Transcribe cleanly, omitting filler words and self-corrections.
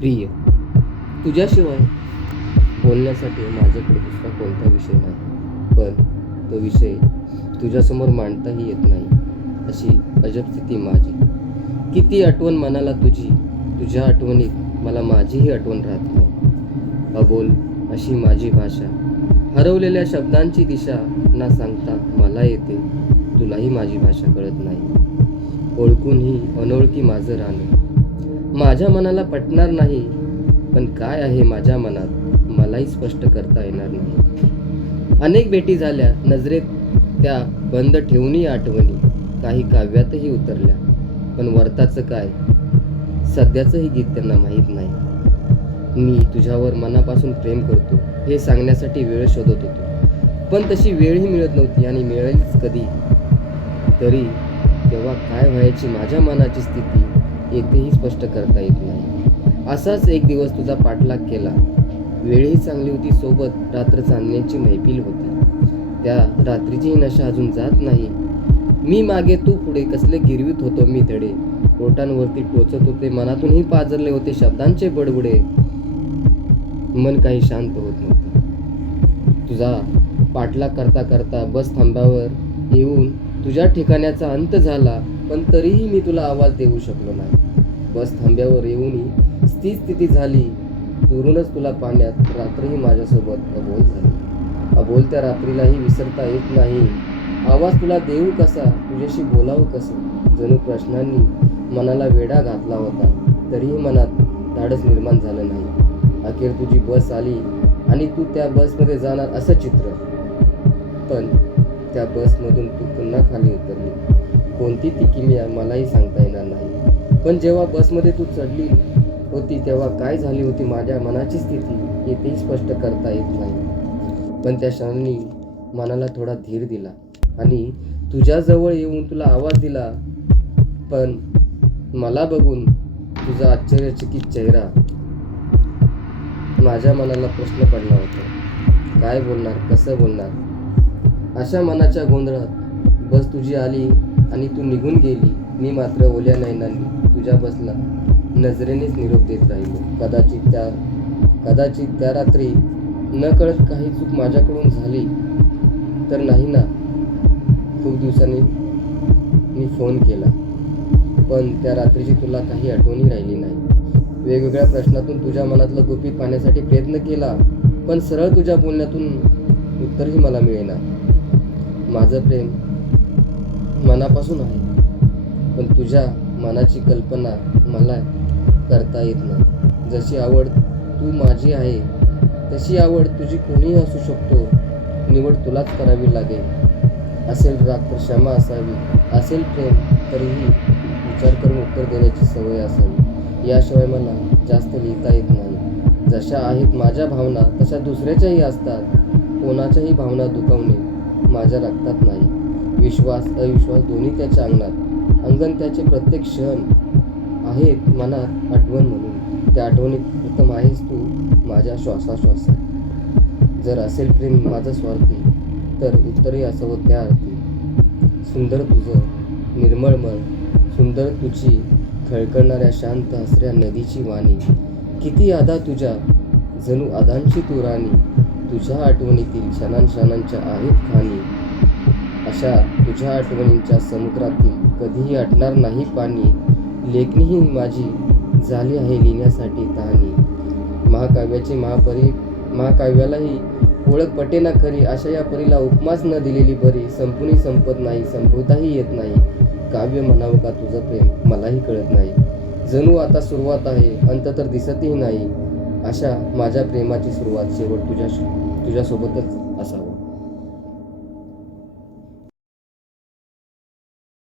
प्रिय, तुझ्याशिवाय बोलण्यासाठी माझ्याकडे दुसरा कोणता विषय नाही, पण तो विषय तुझ्यासमोर मांडताही येत नाही अशी अजब स्थिती माझी. किती आठवण मनाला तुझी, तुझ्या आठवणीत मला माझीही आठवण राहत नाही. अबोल अशी माझी भाषा, हरवलेल्या शब्दांची दिशा ना सांगता मला येते, तुलाही माझी भाषा कळत नाही. ओळखूनही अनोळखी माझं राहणं माझ्या मनाला पटणार नाही, पण काय आहे माझ्या मनात मलाही स्पष्ट करता येणार नाही. अनेक भेटी झाल्या नजरेत, त्या बंद ठेवूनही आठवणी काही काव्यातही उतरल्या, पण वर्ताचं काय सध्याचंही गीत त्यांना माहीत नाही. मी तुझ्यावर मनापासून प्रेम करतो हे सांगण्यासाठी वेळ शोधत होतो, पण तशी वेळही मिळत नव्हती आणि मिळेलच कधी तरी. तेव्हा काय व्हायची माझ्या मनाची स्थिती येथेही स्पष्ट करता येत नाही. असाच एक दिवस तुझा पाठलाग केला. वेळही चांगली होती, सोबत रात्र चांदण्याची मैफिल होती. त्या रात्रीची नशा अजून जात नाही. मी मागे तू पुढे, कसले गिरवीत होतो मी धडे. ओठांवरती टोचत होते, मनातूनही पाजरले होते शब्दांचे बडबडे. मन काही शांत होत नव्हते. तुझा पाठलाग करता करता बस थांब्यावर येऊन तुझ्या ठिकाण्याचा अंत झाला, पण तरीही मी तुला आवाज देऊ शकलो नाही. बस थांब्यावर येऊनही स्थिती झाली, दुरूनच तुला पाण्यात रात्रही माझ्यासोबत अबोल झाली. अबोल त्या रात्रीलाही विसरता येत नाही. आवाज तुला देऊ कसा, तुझ्याशी बोलावं कसं, जणू प्रश्नांनी मनाला वेढा घातला होता, तरीही मनात धाडस निर्माण झालं नाही. अखेर तुझी बस आली आणि तू त्या बसमध्ये जाणार असं चित्र, पण त्या बसमधून तू पुन्हा खाली उतरली. कोणती ती किमया मलाही सांगता येणार नाही, पण जेव्हा बसमध्ये तू चढली होती तेव्हा काय झाली होती माझ्या मनाची स्थिती हे तेही स्पष्ट करता येत नाही. पण त्या क्षणांनी मनाला थोडा धीर दिला आणि तुझ्याजवळ येऊन तुला आवाज दिला. पण मला बघून तुझा आश्चर्यचकित चेहरा माझ्या मनाला प्रश्न पडला होता. काय बोलणार, कसं बोलणार. अशा मनाच्या गोंधळात बस तुझी आली आणि तू निघून गेली. मी मात्र ओल्या नयनांनी तुझ्या बसला नजरेनेच निरोप देत राहिलो. कदाचित त्या रात्री न कळत काही चूक माझ्याकडून झाली तर नाही ना. खूप दिवसांनी मी फोन केला, पण त्या रात्रीची तुला काही आठवणी राहिली नाही. वेगवेगळ्या प्रश्नातून तुझ्या मनातलं गुपित पाहण्यासाठी प्रयत्न केला, पण सरळ तुझ्या बोलण्यातून उत्तरही मला मिळेना. माझं प्रेम मनापासून आहे, पण तुझ्या मनाची कल्पना मला करता येत नाही. जशी आवड तू माझी आहे, तशी आवड तुझी कोणीही असू शकतो. निवड तुलाच करावी लागेल. असेल राग तर क्षमा असावी, असेल प्रेम तरीही विचार करून उत्तर देण्याची सवय असावी. याशिवाय मला जास्त लिहिता येत नाही. जशा आहेत माझ्या भावना तशा दुसऱ्याच्याही असतात. कोणाच्याही भावना दुखावणे माझ्या रक्तात नाही. विश्वास अविश्वास दोन्ही त्याच्या अंगणात. अंगण त्याचे प्रत्येक क्षण आहेत मनात आठवण म्हणून. त्या आठवणीत प्रथम आहेस तू माझ्या श्वासाश्वासात. जर असेल प्रेम माझं स्वार्थी तर उत्तरही असावं त्या अर्थी. सुंदर तुझं निर्मळ मन, सुंदर तुझी खळखळणाऱ्या शांत हसऱ्या नदीची वाणी. किती अदा तुझ्या, जणू अदांची तू राणी. तुझ्या आठवणीतील क्षणांच्या आहेत खाणी. अशा तुझ्या आठवणींच्या समुद्रातील कधीही अटणार नाही पाणी. लेखणीही माझी झाली आहे लिहिण्यासाठी तहानी. महाकाव्यालाही ओळख पटेना खरी. अशा या परीला उपमाच न दिलेली बरी. संपूनही संपत नाही, संपवताही येत नाही. काव्य म्हणावं का तुझं प्रेम मलाही कळत नाही. जणू आता सुरुवात आहे, अंत तर दिसतही नाही. अशा माझ्या प्रेमाची सुरुवात शेवट तुझ्यासोबतच असावं.